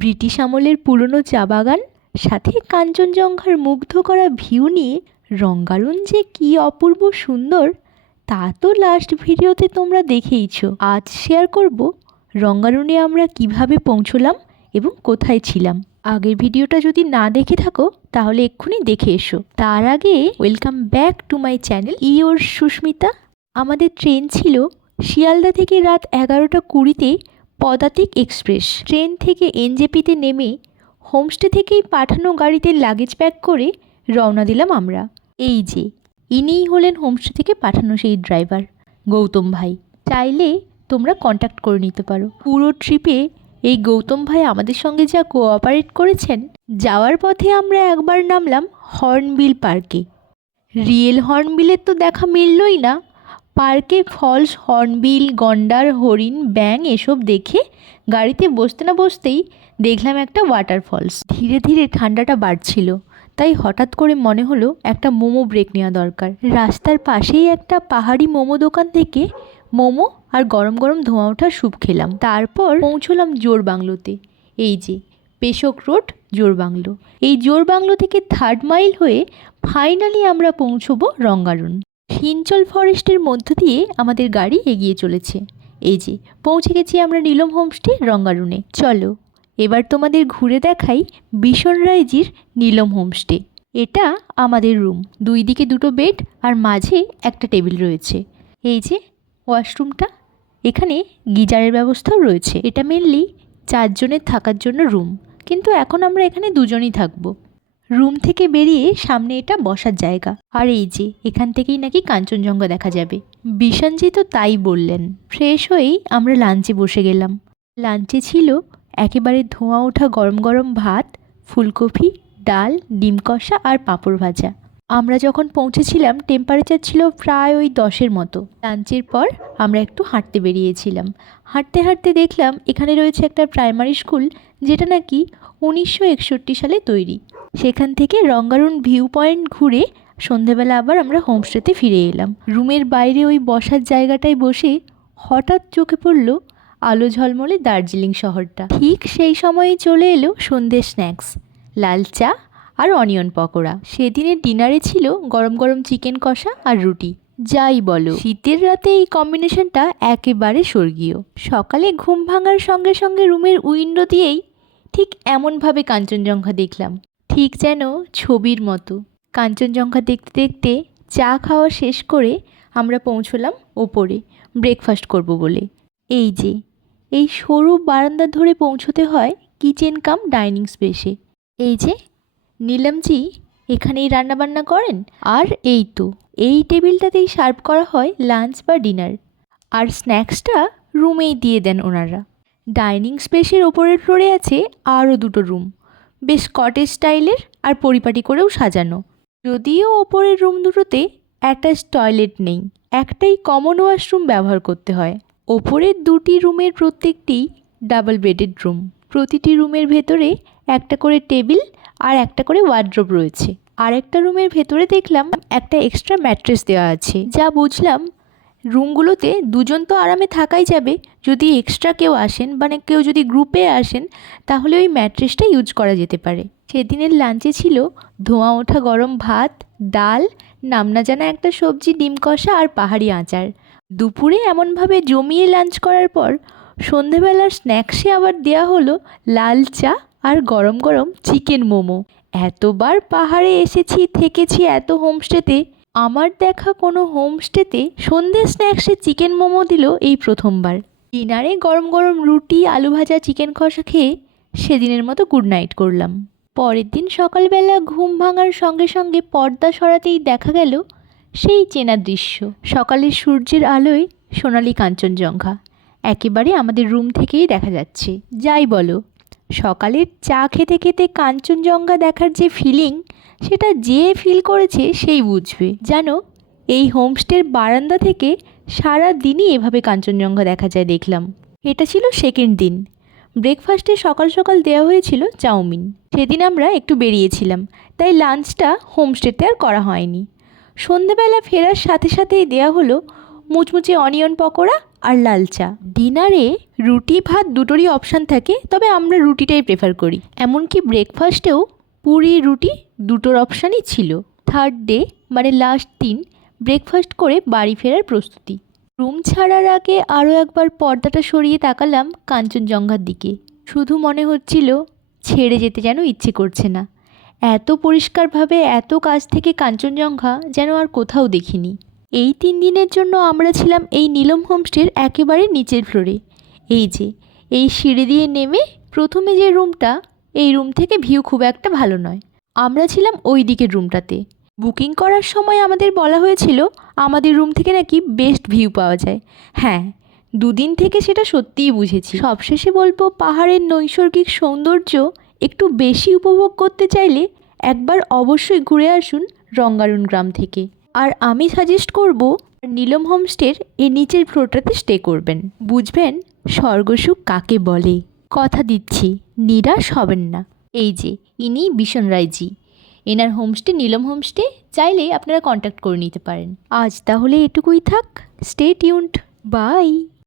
British আমলের পুরনো চা বাগান, সাথে কাঞ্চনজঙ্ঘার মুগ্ধ করা ভিউ নিয়ে রঙ্গারুন যে কী অপূর্ব সুন্দর, তা তো লাস্ট ভিডিওতে তোমরা দেখেইছো। আজ শেয়ার করব রঙ্গারুনে আমরা কীভাবে পৌঁছলাম এবং কোথায় ছিলাম। আগের ভিডিওটা যদি না দেখে থাকো, তাহলে এক্ষুনি দেখে এসো। তার আগে welcome back to my channel your Susmita. আমাদের ট্রেন ছিল শিয়ালদা থেকে রাত এগারোটা কুড়িতে পদাতিক এক্সপ্রেস। ট্রেন থেকে এনজেপিতে নেমে হোমস্টে থেকেই পাঠানো গাড়িতে লাগেজ প্যাক করে রওনা দিলাম আমরা। এই যে, ইনিই হলেন হোমস্টে থেকে পাঠানো সেই ড্রাইভার, গৌতম ভাই। চাইলে তোমরা কন্ট্যাক্ট করে নিতে পারো। পুরো ট্রিপে এই গৌতম ভাই আমাদের সঙ্গে যা কোঅপারেট করেছেন, যাওয়ার পথে আমরা একবার নামলাম হর্নবিল পার্কে। রিয়েল হর্নবিলের তো দেখা মিললই না। পার্কে ফলস, হর্নবিল, গন্ডার, হরিণ ব্যাং এসব দেখে গাড়িতে বসতে না বসতেই দেখলাম একটা ওয়াটারফলস ধীরে ধীরে ঠান্ডাটা বাড়ছিল, তাই হঠাৎ করে মনে হলো একটা মোমো ব্রেক নেওয়া দরকার। রাস্তার পাশেই একটা পাহাড়ি মোমো দোকান থেকে মোমো আর গরম গরম ধোঁয়া ওঠা স্যুপ খেলাম। তারপর পৌঁছলাম জোর বাংলোতে। এই যে, পেশক রোড, জোর বাংলো। এই জোর বাংলো থেকে থার্ড মাইল হয়ে ফাইনালি আমরা পৌঁছবো রঙ্গারুন। হিঞ্চল ফরেস্টের মধ্য দিয়ে আমাদের গাড়ি এগিয়ে চলেছে। এই যে, পৌঁছে গেছি আমরা নীলম হোমস্টে রঙ্গারুনে চলো, এবার তোমাদের ঘুরে দেখাই বিশন রায়জির নীলম হোমস্টে। এটা আমাদের রুম। দুই দিকে দুটো বেড আর মাঝে একটা টেবিল রয়েছে। এই যে, ওয়াশরুমটা। এখানে গিজারের ব্যবস্থাও রয়েছে। এটা মেনলি চারজনের থাকার জন্য রুম। কিন্তু এখন আমরা এখানে দুজনই থাকব। রুম থেকে বেরিয়ে সামনে এটা বসার জায়গা। আর এই যে, এখান থেকেই নাকি কাঞ্চনজঙ্ঘা দেখা যাবে। বিশানজি তো তাই বললেন। ফ্রেশ হয়েই আমরা লাঞ্চে বসে গেলাম। লাঞ্চে ছিল একেবারে ধোঁয়া ওঠা গরম গরম ভাত, ফুলকপি, ডাল, ডিম কষা আর পাঁপড় ভাজা। আমরা যখন পৌঁছেছিলাম টেম্পারেচার ছিল প্রায় ওই দশের মতো। লাঞ্চের পর আমরা একটু হাঁটতে বেরিয়েছিলাম। হাঁটতে হাঁটতে দেখলাম এখানে রয়েছে একটা প্রাইমারি স্কুল যেটা নাকি উনিশশো একষট্টি সালে তৈরি। সেখান থেকে রঙ্গারুন ভিউ পয়েন্ট ঘুরে সন্ধেবেলা আবার আমরা হোমস্টেতে ফিরে এলাম। রুমের বাইরে ওই বসার জায়গাটায় বসে হঠাৎ চোখে পড়ল আলো ঝলমলে দার্জিলিং শহরটা। ঠিক সেই সময়ে চলে এলো সন্ধ্যের স্ন্যাক্স লাল চা আর অনিয়ন পকোড়া। সেদিনের ডিনারে ছিল গরম গরম চিকেন কষা আর রুটি। যাই বলো, শীতের রাতে এই কম্বিনেশনটা একেবারে স্বর্গীয়। সকালে ঘুম ভাঙার সঙ্গে সঙ্গে রুমের উইন্ডো দিয়েই ঠিক এমনভাবে কাঞ্চনজঙ্ঘা দেখলাম। ঠিক যেন ছবির মতো। কাঞ্চনজঙ্ঘা দেখতে দেখতে চা খাওয়া শেষ করে আমরা পৌঁছলাম ওপরে। ব্রেকফাস্ট করব বলে। এই যে, এই সরু বারান্দা ধরে পৌঁছতে হয় কিচেন কাম ডাইনিং স্পেসে এই যে, নীলমজি, এখানেই রান্নাবান্না করেন? আর এই তো, এই টেবিলটাতেই সার্ভ করা হয় লাঞ্চ বা ডিনার আর স্ন্যাক্সটা রুমেই দিয়ে দেন ওনারা। ডাইনিং স্পেসের ওপরের ফ্লোরে আছে আরও দুটো রুম বেশ কটেজ স্টাইলের আর পরিপাটি করেও সাজানো। যদিও ওপরের রুম দুটোতে অ্যাটাচ টয়লেট নেই, একটাই কমন ওয়াশরুম ব্যবহার করতে হয়। ওপরের দুটি রুমের প্রত্যেকটি ডাবল বেডেড রুম প্রতিটি রুমের ভেতরে একটা করে টেবিল আর একটা করে ওয়ার্ড্রোব রয়েছে। আর একটা রুমের ভেতরে দেখলাম একটা এক্সট্রা ম্যাট্রেস দেওয়া আছে, যা বুঝলাম রুমগুলোতে দুজন তো আরামে থাকাই যাবে। যদি এক্সট্রা কেউ আসেন মানে কেউ যদি গ্রুপে আসেন, তাহলে ওই ম্যাট্রেসটা ইউজ করা যেতে পারে। সেদিনের লাঞ্চে ছিল ধোঁয়া ওঠা গরম ভাত, ডাল নামনা জানা একটা সবজি, ডিম কষা আর পাহাড়ি আচার। দুপুরে এমনভাবে জমিয়ে লাঞ্চ করার পর সন্ধেবেলার স্ন্যাক্সে আবার দেয়া হলো লাল চা আর গরম গরম চিকেন মোমো। এতবার পাহাড়ে এসেছি, থেকেছি এত হোমস্টেতে আমার দেখা কোনো হোমস্টেতে সন্ধ্যে স্ন্যাক্সে চিকেন মোমো দিল এই প্রথমবার। ডিনারে গরম গরম রুটি, আলু ভাজা, চিকেন কষা খেয়ে সেদিনের মতো গুড নাইট করলাম। পরের দিন সকালবেলা ঘুম ভাঙার সঙ্গে সঙ্গে পর্দা সরাতেই দেখা গেল সেই চেনা দৃশ্য। সকালের সূর্যের আলোয় সোনালি কাঞ্চনজঙ্ঘা। একেবারে আমাদের রুম থেকেই দেখা যাচ্ছে। যাই বলো, সকালের চা খেতে খেতে কাঞ্চনজঙ্ঘা দেখার যে ফিলিং সেটা যে ফিল করেছে সেই বুঝবে। জানো, এই হোমস্টের বারান্দা থেকে সারা দিনই এভাবে কাঞ্চনজঙ্ঘা দেখা যায় দেখলাম। এটা ছিল সেকেন্ড দিন। ব্রেকফাস্টে সকাল সকাল দেওয়া হয়েছিল চাউমিন। সেদিন আমরা একটু বেরিয়েছিলাম, তাই লাঞ্চটা হোমস্টেতে আর করা হয়নি। সন্ধেবেলা ফেরার সাথে সাথেই দেওয়া হলো মুচমুচে অনিয়ন পকোড়া আর লাল চা। ডিনারে রুটি, ভাত দুটোরই অপশান থাকে, তবে আমরা রুটিটাই প্রেফার করি। এমনকি ব্রেকফাস্টেও পুরি রুটি দুটোর অপশানই ছিল থার্ড ডে মানে লাস্ট দিন ব্রেকফাস্ট করে বাড়ি ফেরার প্রস্তুতি। রুম ছাড়ার আগে আরও একবার পর্দাটা সরিয়ে তাকালাম কাঞ্চনজঙ্ঘার দিকে। শুধু মনে হচ্ছিল, ছেড়ে যেতে যেন ইচ্ছে করছে না। এত পরিষ্কারভাবে এত কাছ থেকে কাঞ্চনজঙ্ঘা যেন আর কোথাও দেখিনি। এই তিন দিনের জন্য আমরা ছিলাম এই নীলম হোমস্টের একেবারে নিচের ফ্লোরে এই যে, এই সিঁড়ি দিয়ে নেমে প্রথমে যে রুমটা এই রুম থেকে ভিউ খুব একটা ভালো নয়। আমরা ছিলাম ওই দিকের রুমটাতে। বুকিং করার সময় আমাদের বলা হয়েছিল, আমাদের রুম থেকে নাকি বেস্ট ভিউ পাওয়া যায়। হ্যাঁ দুদিন থেকে সেটা সত্যিই বুঝেছি। সবশেষে বলব, পাহাড়ের নৈসর্গিক সৌন্দর্য একটু বেশি উপভোগ করতে চাইলে একবার অবশ্যই ঘুরে আসুন রঙ্গারুন গ্রাম থেকে। আর আমি সাজেস্ট করব, নীলম হোমস্টের এই নিচের ফ্লোরটাতে স্টে করবেন। বুঝবেন, স্বর্গসুখ কাকে বলে? কথা দিচ্ছি, নিরাশ হবেন না। এই যে, ইনি বিশন রায়জি। এনার হোমস্টে, নীলম হোমস্টে চাইলে আপনারা কন্ট্যাক্ট করে নিতে পারেন। আজ তাহলে এটুকুই থাক। Stay tuned by